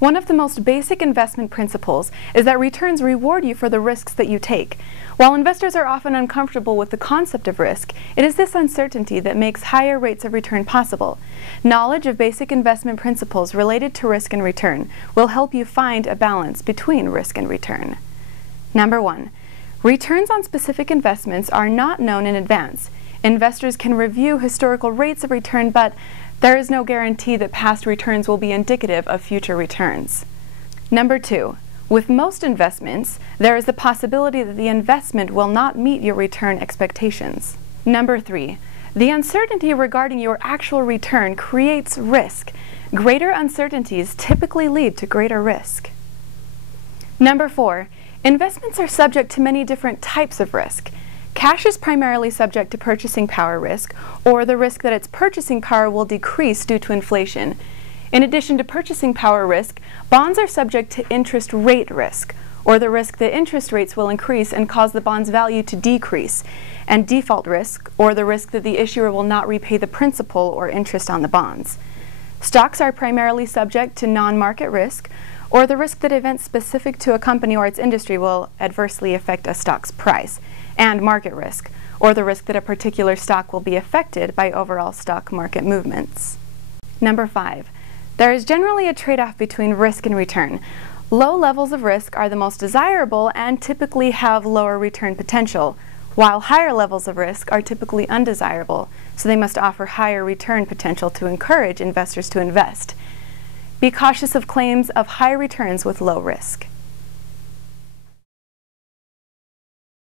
One of the most basic investment principles is that returns reward you for the risks that you take. While investors are often uncomfortable with the concept of risk, it is this uncertainty that makes higher rates of return possible. Knowledge of basic investment principles related to risk and return will help you find a balance between risk and return. Number 1. Returns on specific investments are not known in advance. Investors can review historical rates of return, but there is no guarantee that past returns will be indicative of future returns. Number 2. With most investments, there is the possibility that the investment will not meet your return expectations. Number 3. The uncertainty regarding your actual return creates risk. Greater uncertainties typically lead to greater risk. Number 4. Investments are subject to many different types of risk. Cash is primarily subject to purchasing power risk, or the risk that its purchasing power will decrease due to inflation. In addition to purchasing power risk, bonds are subject to interest rate risk, or the risk that interest rates will increase and cause the bond's value to decrease, and default risk, or the risk that the issuer will not repay the principal or interest on the bonds. Stocks are primarily subject to non-market risk, or the risk that events specific to a company or its industry will adversely affect a stock's price, and market risk, or the risk that a particular stock will be affected by overall stock market movements. Number 5. There is generally a trade-off between risk and return. Low levels of risk are the most desirable and typically have lower return potential, while higher levels of risk are typically undesirable, so they must offer higher return potential to encourage investors to invest. Be cautious of claims of high returns with low risk.